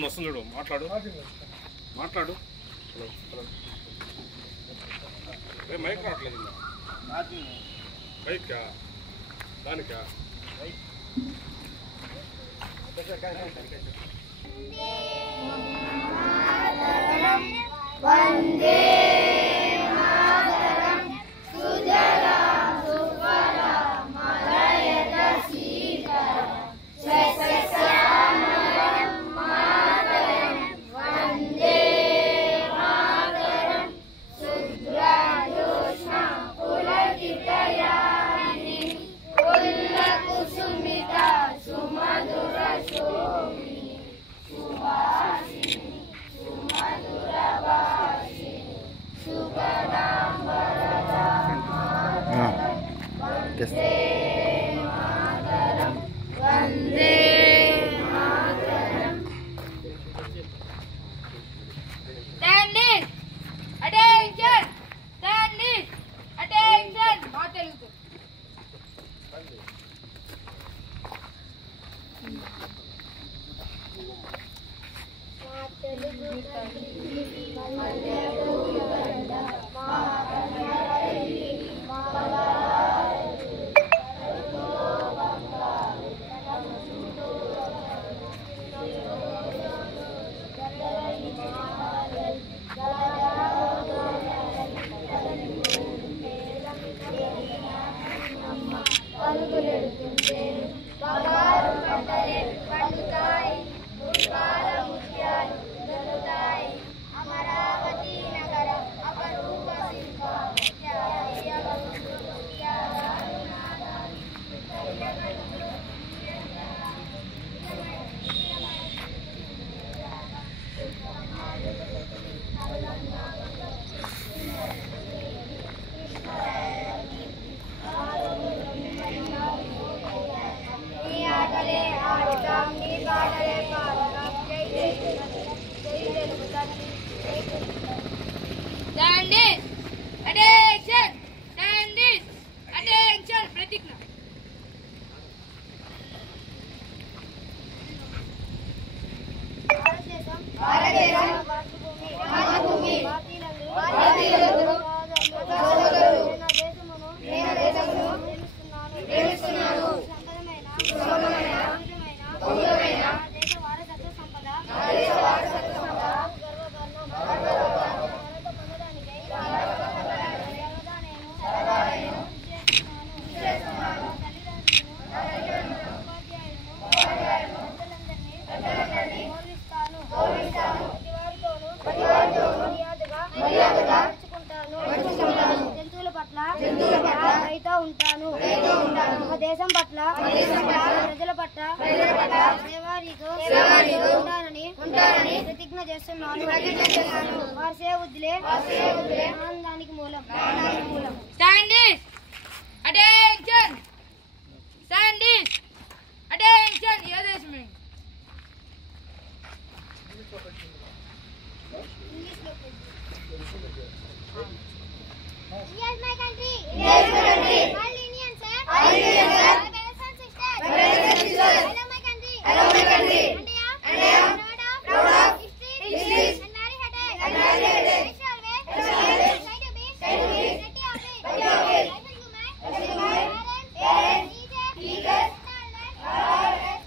వస్తుంది చూడు మాట్లాడు మాట్లాడు మైక్ రావట్లేదు మైకా దానికా వందే మాతరం సుజలాం సుఫలాం మలయజ శీతలం సస్యశ్యామలం మాతరం వందే మాతరం శుభ్రజోత్స్నాం పులకితయామినీం పుల్లకుసుమిత సుమధుర శోభినీం సువాసినీం Vande Mataram standing attention standing attention మా తెలుగు అమరావతి నగరం అపరూప శిల్ప Standing, attention, standing, attention, Pratikna. భారతభూమి భారతీయులందరూ ప్రేమిస్తున్నాను పవిత్రమైన దేశ వారసత్వ సంపద జంతువుల పట్ల ఉంటాను దేశం పట్ల ప్రజల పట్ల సేవారీతో ఉంటానని ప్రతిజ్ఞ చేస్తున్నాను వారి సేవద్దులే ఆనందానికి మూలం స్టాండింగ్ అటెన్షన్ స్టాండింగ్ అటెన్షన్ ఏ దేశమే India is my country. India is my country. All Indians, sir. All Indians, sir. My brothers and sisters. My brothers and sisters. I love my country. I love my country. And I am proud of history and very heritage. I shall always try to be dirty of it. Life and human. Parents, teachers, elders,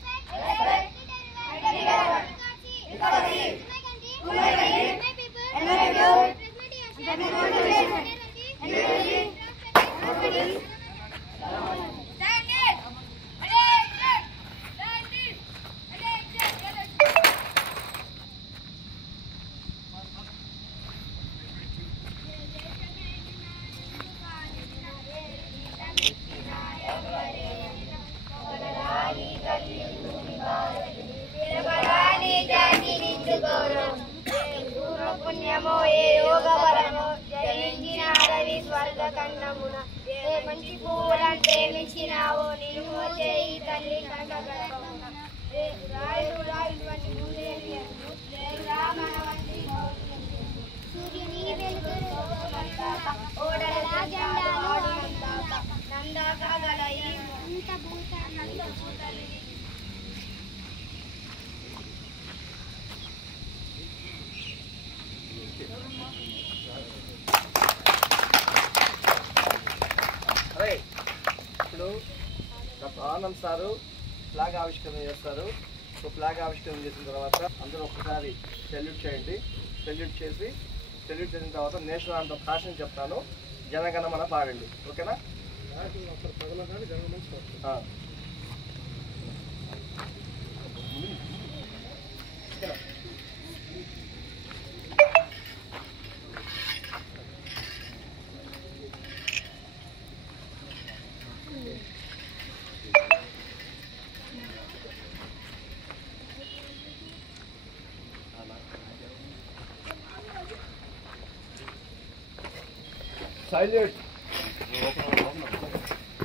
Anand sir flag ఆవిష్కరణ చేస్తారు. So flag ఆవిష్కరణ చేసిన తర్వాత అందరూ ఒకసారి salute చేయండి. Salute చేసిన తర్వాత నేషనల్ ఆంథమ్ కాషన్ చెప్తాను, జనగణమన పాడండి. ఓకేనా? Silent.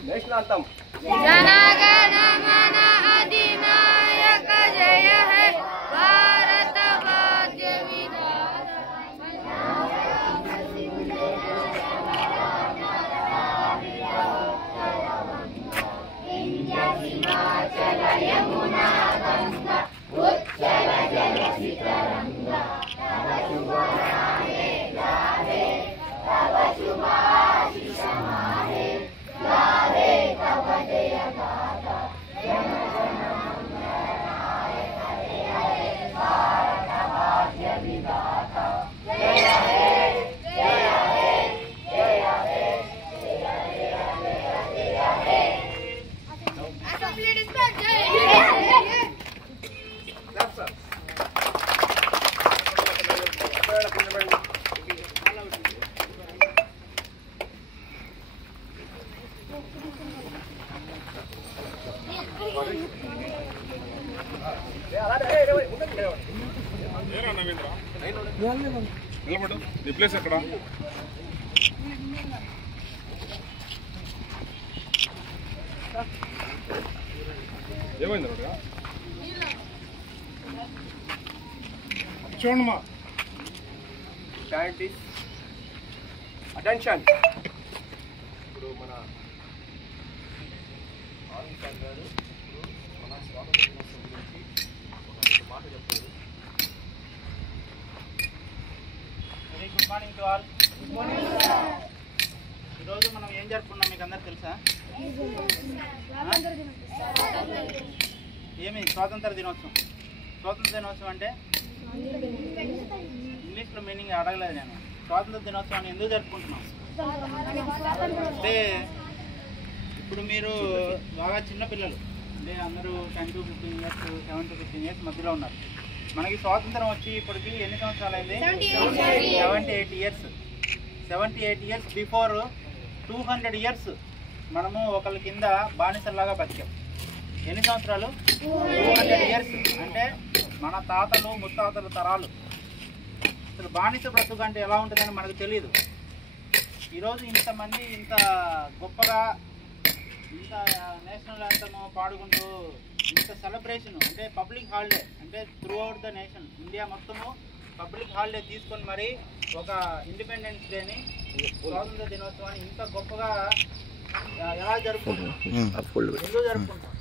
National anthem. जनगणमन अधिनायक जय है भारत भाग्य हिमाचल यमुना गंगा उच्चल जल शिखरंगा तव शुभ नामे गावे तव शुभाशिष माहे गावे तव जय गाथा जन जन मंगलनायक जय हे भारत भाग्य विधाता जय हे जय हे जय हे जय हे जय हे Assembly dispatch जय हे Clap, sir. ఏరా నవీంద్ర నిలబడు. నీ ప్లేస్ ఎక్కడ? ఏమైంది రోడ్గా? చూడమ్మా. Scientists, attention. ఇప్పుడు మన ఆనంద్ సార్ గారు ఇప్పుడు మన స్వాతంత్ర దినోత్సవం గురించి ఒక మాట చెప్తారు. Very good morning to all. ఈరోజు మనం ఏం జరుపుకున్నాం మీకు అందరికి తెలుసా? ఏమి స్వాతంత్ర దినోత్సవం. స్వాతంత్ర దినోత్సవం అంటే ఇంగ్లీష్లో మీనింగ్ అడగలేదు నేను. స్వాతంత్ర దినోత్సవాన్ని ఎందుకు జరుపుకుంటున్నాం అంటే ఇప్పుడు మీరు బాగా చిన్నపిల్లలు అంటే అందరూ 10 to 15 years 7 to 15 years మధ్యలో ఉన్నారు. మనకి స్వాతంత్రం వచ్చి ఇప్పటికి ఎన్ని సంవత్సరాలు అయింది? 78 years. 78 years బిఫోర్ 200 years మనము ఒకళ్ళ కింద బానిసల్లాగా బతికాం. ఎన్ని సంవత్సరాలు? 200 years. అంటే మన తాతలు ముత్తాతల తరాలు. అసలు బానిస బ్రతుకు అంటే ఎలా ఉంటుందని మనకు తెలియదు. ఈరోజు ఇంతమంది ఇంత గొప్పగా ఇంత నేషనల్ యాంథమ్ పాడుకుంటూ ఇంత సెలబ్రేషన్ అంటే పబ్లిక్ హాలిడే అంటే through out the nation India మొత్తము పబ్లిక్ హాలిడే తీసుకొని మరి ఒక ఇండిపెండెన్స్ డేని స్వాతంత్ర దినోత్సవాన్ని ఇంత గొప్పగా ఎలా జరుపుకుంటాం? ఎందుకు జరుపుకుంటాం?